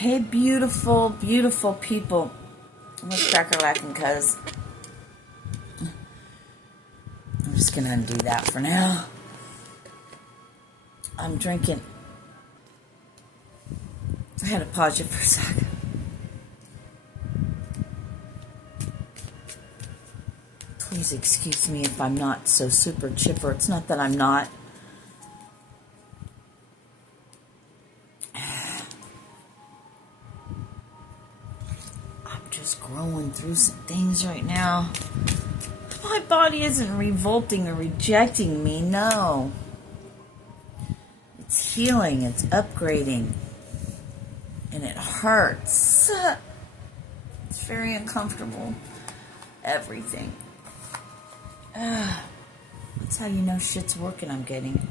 Hey, beautiful, beautiful people. Let's crack a lacking, cuz. I'm just going to undo that for now. I'm drinking. I had to pause you for a second. Please excuse me if I'm not so super chipper. It's not that I'm not. I'm just growing through some things right now. My body isn't revolting or rejecting me, no. It's healing, it's upgrading. And it hurts. It's very uncomfortable. Everything. That's how you know shit's working, I'm getting.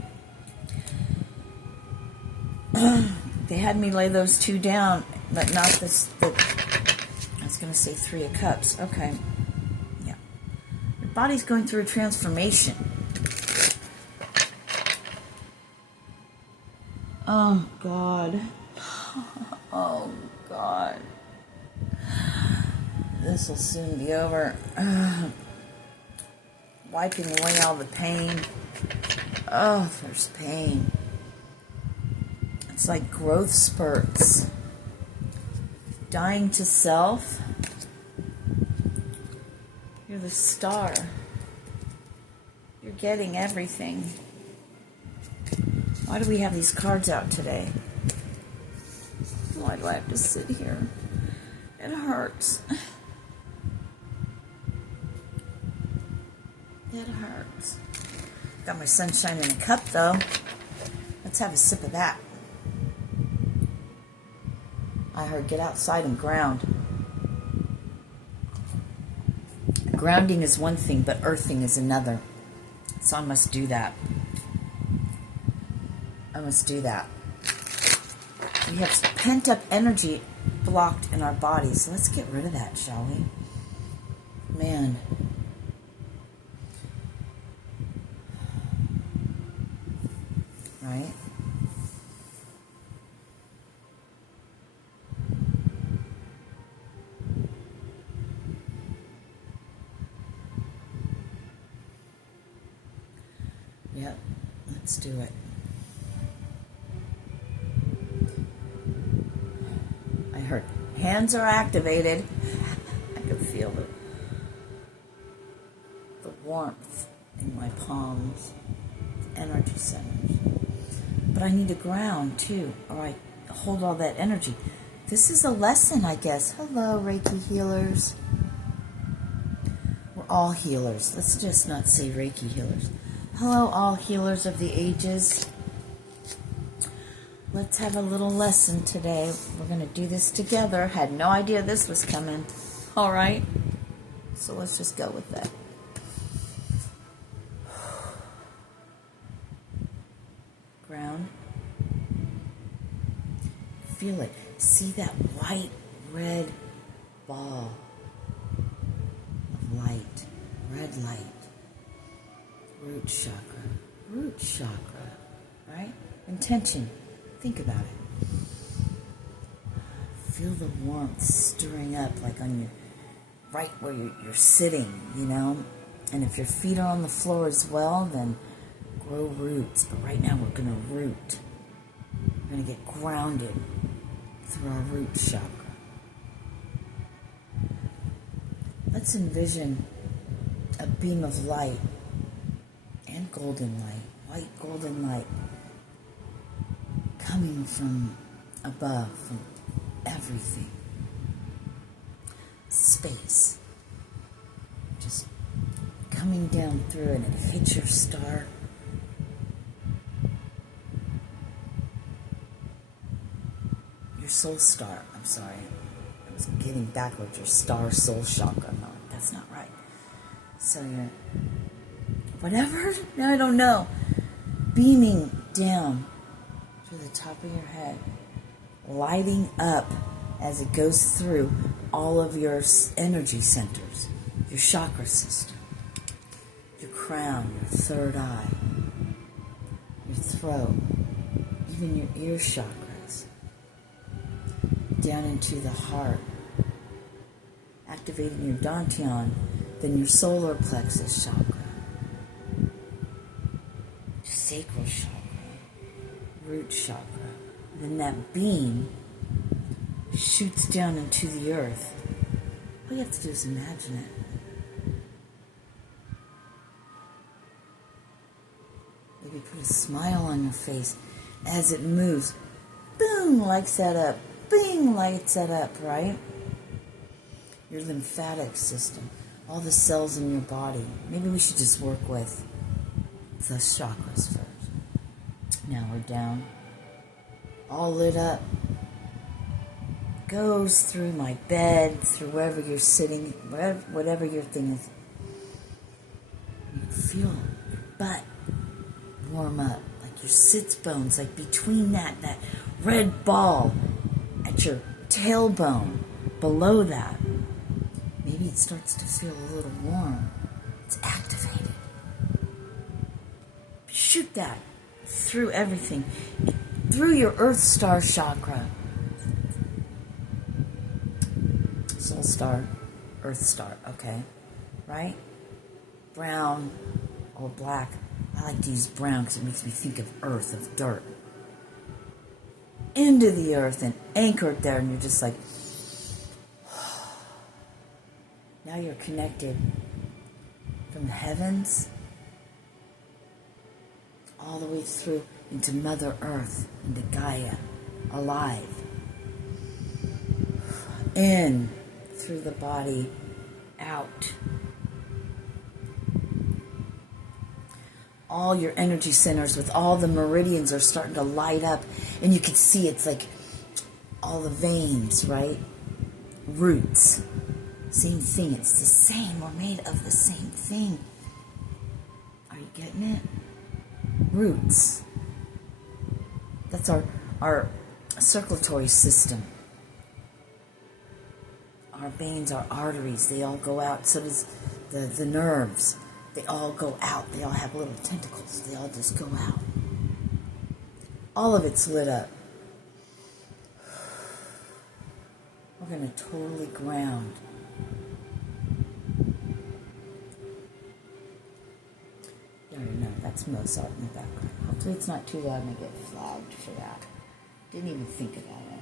They had me lay those two down, but not this. I was going to say 3 of Cups. Okay. Yeah. Your body's going through a transformation. Oh, God. Oh, God. This will soon be over. Wiping away all the pain. Oh, there's pain. It's like growth spurts. Dying to self. You're the star. You're getting everything. Why do we have these cards out today? Why do I have to sit here? It hurts. It hurts. Got my sunshine in a cup, though. Let's have a sip of that. I heard get outside and ground. Grounding is one thing, but earthing is another. So I must do that. I must do that. We have pent-up energy blocked in our bodies. So let's get rid of that, shall we? Man. Right? Yep. Let's do it. I heard hands are activated. I can feel the warmth in my palms, energy centers. But I need to ground too, or I hold all that energy. This is a lesson, I guess. Hello, Reiki healers. We're all healers. Let's just not say Reiki healers. Hello, all healers of the ages. Let's have a little lesson today. We're going to do this together. Had no idea this was coming. All right. So let's just go with that. Ground. Feel it. See that white, red ball of light. Red light. Root chakra. Root chakra. Right? Intention. Think about it. Feel the warmth stirring up like on your, right where you're sitting, you know? And if your feet are on the floor as well, then grow roots. But right now we're going to root. We're going to get grounded through our root chakra. Let's envision a beam of light and golden light, white golden light, coming from above, from everything. Space. Just coming down through, and it hits your star. Your soul star. I'm sorry. I was getting backwards. Your star soul chakra. No, that's not right. So you're whatever? I don't know. Beaming down to the top of your head, lighting up as it goes through all of your energy centers, your chakra system, your crown, your third eye, your throat, even your ear chakras. down into the heart, activating your dantian, then your solar plexus chakra, your sacral chakra, root chakra. And then that beam shoots down into the earth. All you have to do is imagine it. Maybe put a smile on your face as it moves. Boom, lights that up. Bing, lights that up, right? Your lymphatic system, all the cells in your body. Maybe we should just work with the chakras first. Now we're down. All lit up. Goes through my bed, through wherever you're sitting, whatever your thing is. You feel your butt warm up, like your sits bones, like between that red ball at your tailbone, below that. Maybe it starts to feel a little warm. It's activated. Shoot that through everything, through your Earth Star chakra. Soul Star, Earth Star, okay? Right? Brown or black. I like to use brown because it makes me think of earth, of dirt. Into the earth and anchored there, and you're just like, now you're connected from the heavens all the way through into Mother Earth, into Gaia, alive. In, through the body, out. All your energy centers with all the meridians are starting to light up, and you can see it's like all the veins, right? Roots. Same thing. It's the same. We're made of the same thing. Are you getting it? Roots. That's our circulatory system. Our veins, our arteries, they all go out. So does the nerves. They all go out. They all have little tentacles. They all just go out. All of it's lit up. We're going to totally ground. No, that's Mozart in the background. Hopefully it's not too loud and I get flagged for that. Didn't even think about it.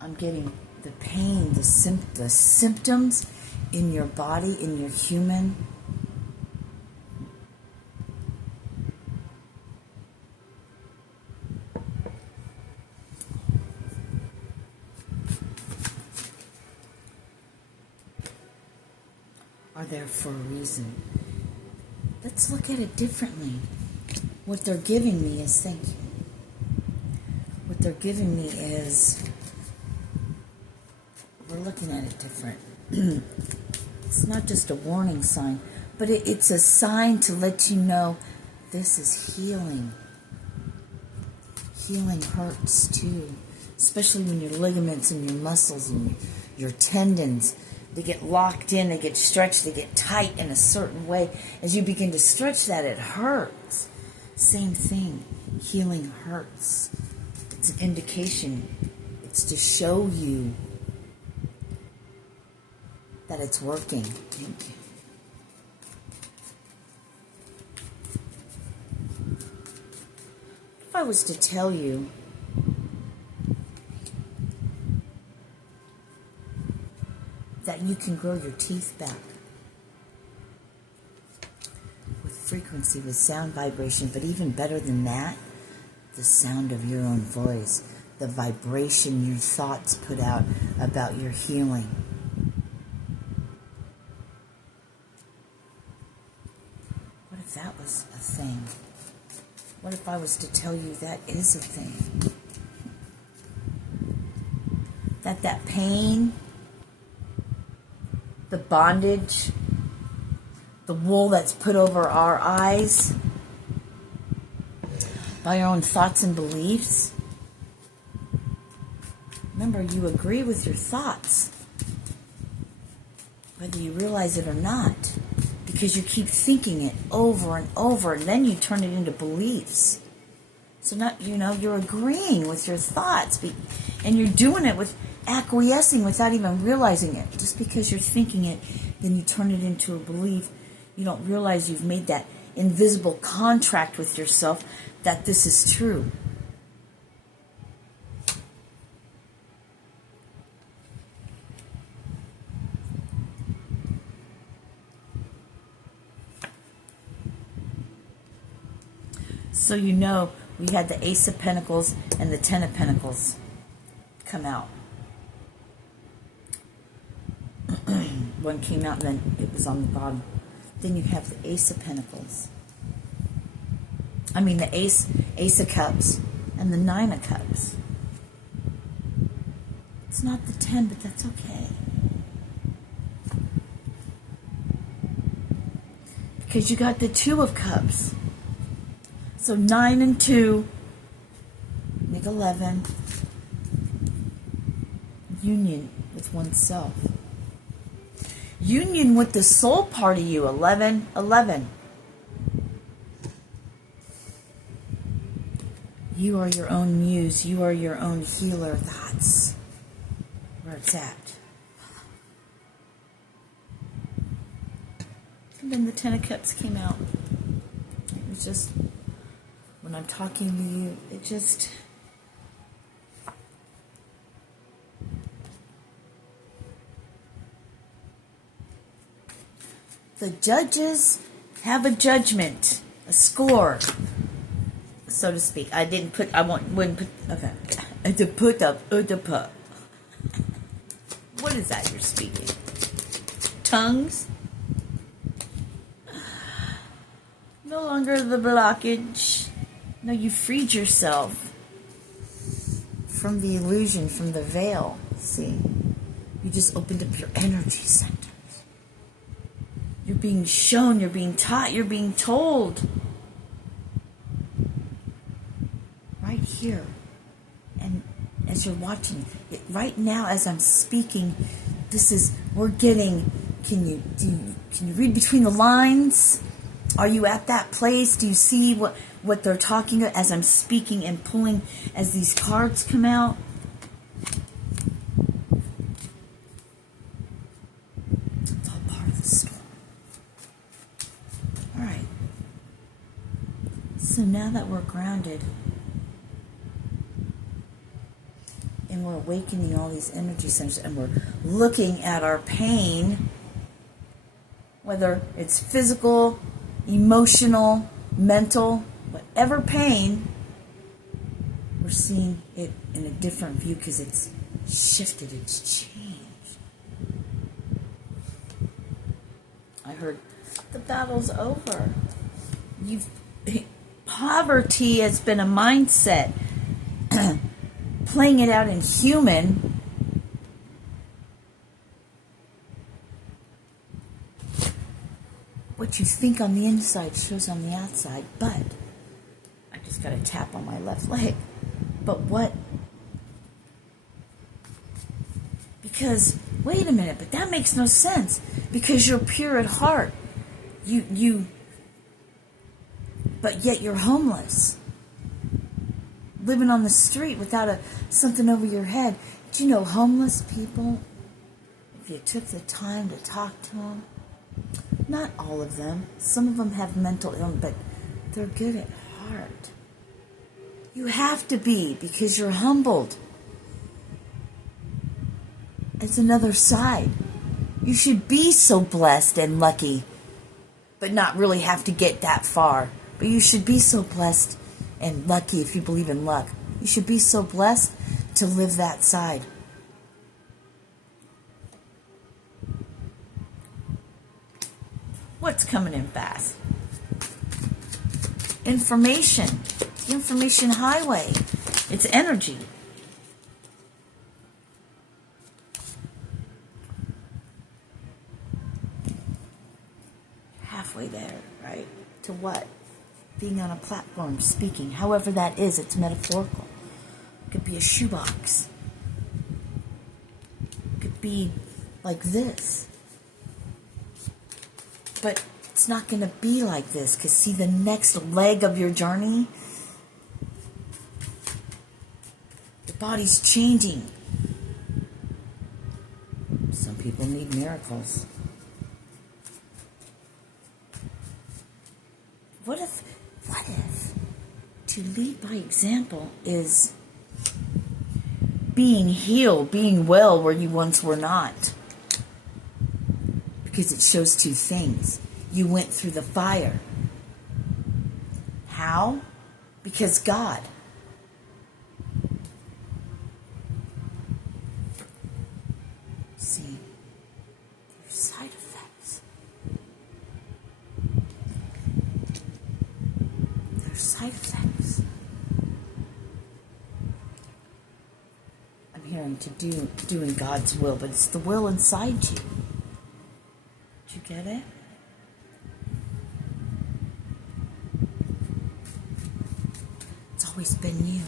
I'm getting the pain, the symptoms in your body, in your human. Are there for a reason. Let's look at it differently. What they're giving me is thank you. What they're giving me is we're looking at it different. It's not just a warning sign, but it's a sign to let you know this is healing. Healing hurts too, especially when your ligaments and your muscles and your tendons, they get locked in, they get stretched, they get tight in a certain way. As you begin to stretch that, it hurts. Same thing. Healing hurts. It's an indication. It's to show you that it's working. Thank you. If I was to tell you that you can grow your teeth back with frequency, with sound vibration, but even better than that, the sound of your own voice, the vibration your thoughts put out about your healing. What if that was a thing? What if I was to tell you that is a thing? That pain, the bondage, the wool that's put over our eyes by our own thoughts and beliefs. Remember, you agree with your thoughts, whether you realize it or not, because you keep thinking it over and over, and then you turn it into beliefs. So not, you're agreeing with your thoughts, and you're doing it with acquiescing without even realizing it. Just because you're thinking it, then you turn it into a belief. You don't realize you've made that invisible contract with yourself that this is true. So we had the Ace of Pentacles and the Ten of Pentacles come out. One came out and then it was on the bottom. Then you have the Ace of Pentacles. The Ace of Cups and the Nine of Cups. It's not the 10, but that's okay. Because you got the Two of Cups. So 9 and 2 make 11. Union with oneself. Union with the soul part of you. 11, 11. You are your own muse. You are your own healer. That's where it's at. And then the Ten of Cups came out. It was just, when I'm talking to you, it just... The judges have a judgment, a score, so to speak. Wouldn't put, okay. To put up, What is that you're speaking? Tongues? No longer the blockage. No, you freed yourself from the illusion, from the veil. See? You just opened up your energy center. You're being shown, you're being taught, you're being told. Right here. And as you're watching, right now as I'm speaking, we're getting, can you read between the lines? Are you at that place? Do you see what they're talking about as I'm speaking and pulling as these cards come out? It's all part of the story. Alright, so now that we're grounded and we're awakening all these energy centers and we're looking at our pain, whether it's physical, emotional, mental, whatever pain, we're seeing it in a different view because it's shifted, it's changed. I heard the battle's over. Poverty has been a mindset. Playing it out in human. What you think on the inside shows on the outside, but I just got a tap on my left leg. But what? Because, wait a minute, but that makes no sense. Because you're pure at heart. But yet you're homeless. Living on the street without something over your head. Do you know homeless people, if you took the time to talk to them, not all of them, some of them have mental illness, but they're good at heart. You have to be, because you're humbled. It's another side. You should be so blessed and lucky, but not really have to get that far. But you should be so blessed and lucky if you believe in luck. You should be so blessed to live that side. What's coming in fast? Information. The information highway. It's energy. Halfway there, right? To what? Being on a platform, speaking. However that is, it's metaphorical. It could be a shoebox. It could be like this. But It's not going to be like this, because see, the next leg of your journey, your body's changing. Some people need miracles. What if to lead by example is being healed, being well where you once were not? Because it shows two things. You went through the fire. How? Because God. See, there's side effects. There's side effects. I'm hearing to doing God's will, but it's the will inside you. Did you get it? It's always been you.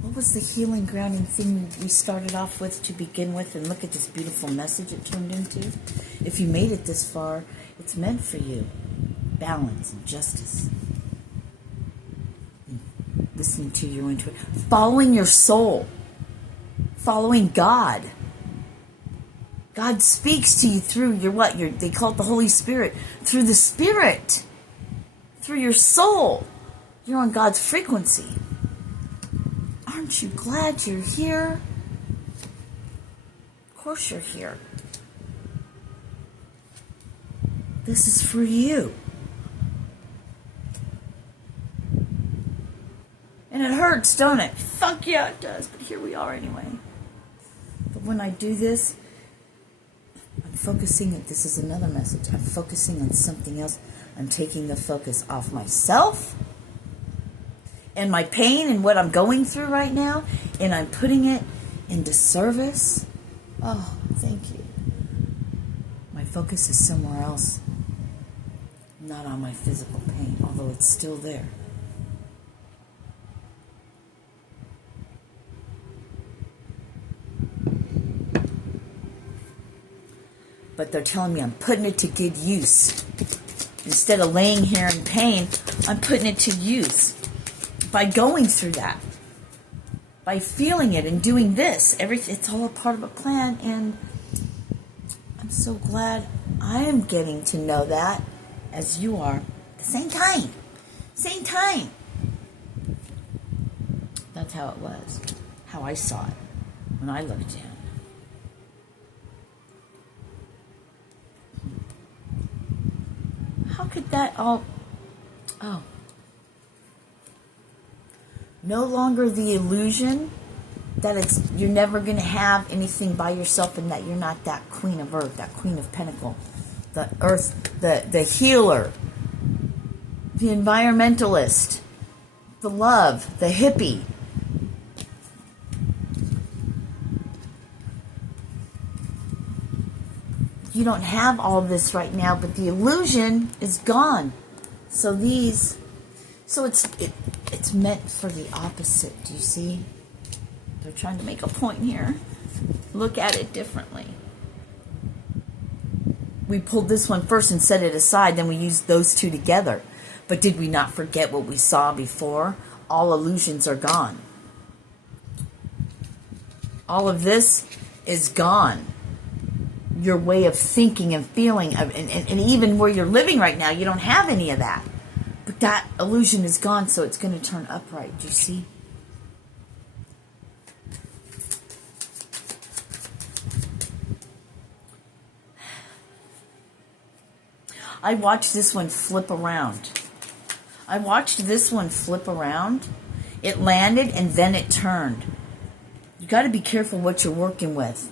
What was the healing, grounding thing we started off with to begin with? And look at this beautiful message it turned into. If you made it this far, it's meant for you. Balance and justice. And listening to your intuition. Following your soul. Following God. God speaks to you through they call it the Holy Spirit. Through the Spirit. Through your soul. You're on God's frequency. Aren't you glad you're here? Of course you're here. This is for you. And it hurts, don't it? Fuck yeah, it does. But here we are anyway. But when I do this, I'm focusing, this is another message, I'm focusing on something else. I'm taking the focus off myself and my pain and what I'm going through right now, and I'm putting it into service. Oh, thank you. My focus is somewhere else, not on my physical pain, although it's still there. But they're telling me I'm putting it to good use. Instead of laying here in pain, I'm putting it to use. By going through that. By feeling it and doing this. It's all a part of a plan, and I'm so glad I am getting to know that as you are at the same time. Same time. That's how it was. How I saw it when I looked in. How could that all... Oh. No longer the illusion that you're never going to have anything by yourself, and that you're not that Queen of Earth, that Queen of Pentacle, the Earth, the healer, the environmentalist, the love, the hippie. You don't have all this right now, but the illusion is gone. So it's meant for the opposite. Do you see? They're trying to make a point here. Look at it differently. We pulled this one first and set it aside, then we used those two together. But did we not forget what we saw before? All illusions are gone. All of this is gone. Your way of thinking and feeling, and even where you're living right now, you don't have any of that. But that illusion is gone, so it's going to turn upright. Do you see? I watched this one flip around. It landed, and then it turned. You got to be careful what you're working with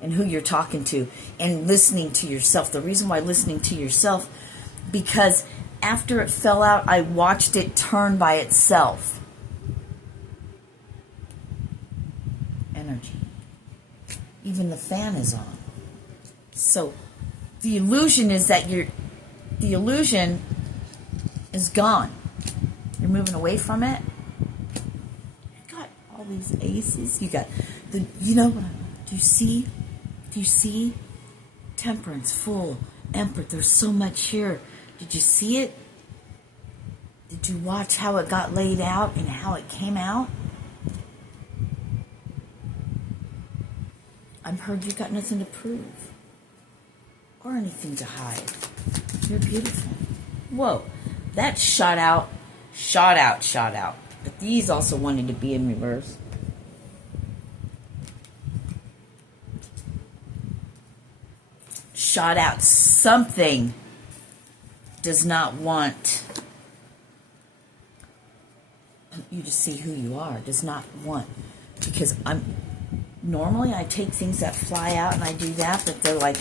and who you're talking to and listening to yourself. The reason why listening to yourself, because after it fell out, I watched it turn by itself. Energy. Even the fan is on. So the illusion is that the illusion is gone. You're moving away from it. You got all these aces. You got do you see Do you see? Temperance, full, emperor. There's so much here. Did you see it? Did you watch how it got laid out and how it came out? I've heard you got nothing to prove or anything to hide. You're beautiful. Whoa, that shot out. But these also wanted to be in reverse. Shot out. Something does not want you to see who you are. Does not want. Because normally I take things that fly out and I do that, but they're like,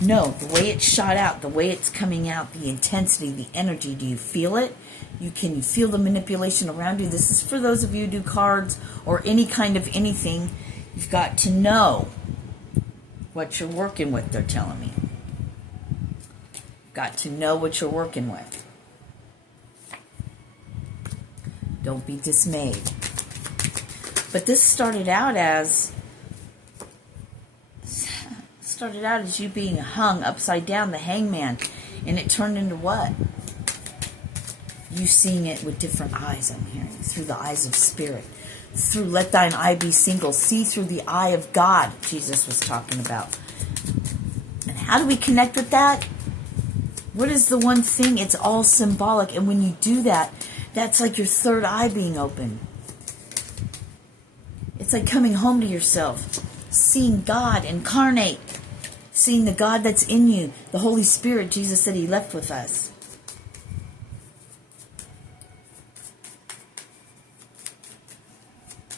no, the way it's shot out, the way it's coming out, the intensity, the energy, do you feel it? Can you feel the manipulation around you? This is for those of you who do cards or any kind of anything. You've got to know what you're working with, they're telling me. Got to know what you're working with. Don't be dismayed. But this started out as you being hung upside down, the hangman, and it turned into what? You seeing it with different eyes, I'm hearing, through the eyes of spirit. Through let thine eye be single. See through the eye of God, Jesus was talking about. And how do we connect with that? What is the one thing? It's all symbolic. And when you do that, that's like your third eye being open. It's like coming home to yourself. Seeing God incarnate. Seeing the God that's in you. The Holy Spirit, Jesus said he left with us.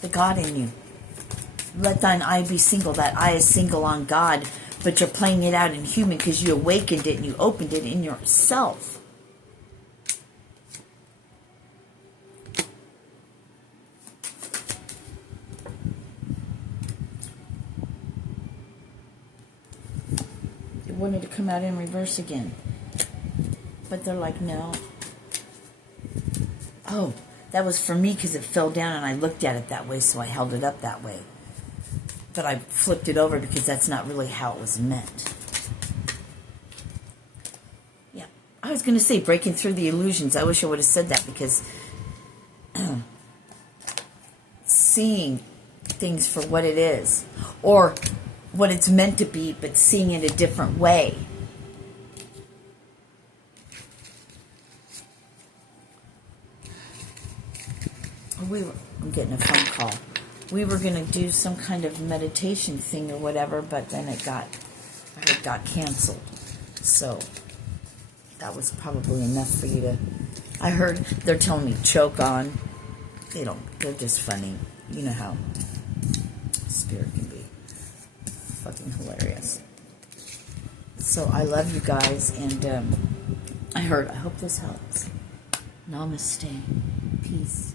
The God in you. Let thine eye be single. That eye is single on God, but you're playing it out in human because you awakened it and you opened it in yourself. It wanted to come out in reverse again, but they're like, no. Oh, that was for me because it fell down and I looked at it that way, so I held it up that way. But I flipped it over because that's not really how it was meant. Yeah, I was going to say breaking through the illusions. I wish I would have said that because seeing things for what it is or what it's meant to be, but seeing it a different way. I'm getting a phone call. We were going to do some kind of meditation thing or whatever, but then it got canceled. So that was probably enough for you to... I heard they're telling me choke on. They're just funny. You know how spirit can be. Fucking hilarious. So I love you guys, and I hope this helps. Namaste. Peace.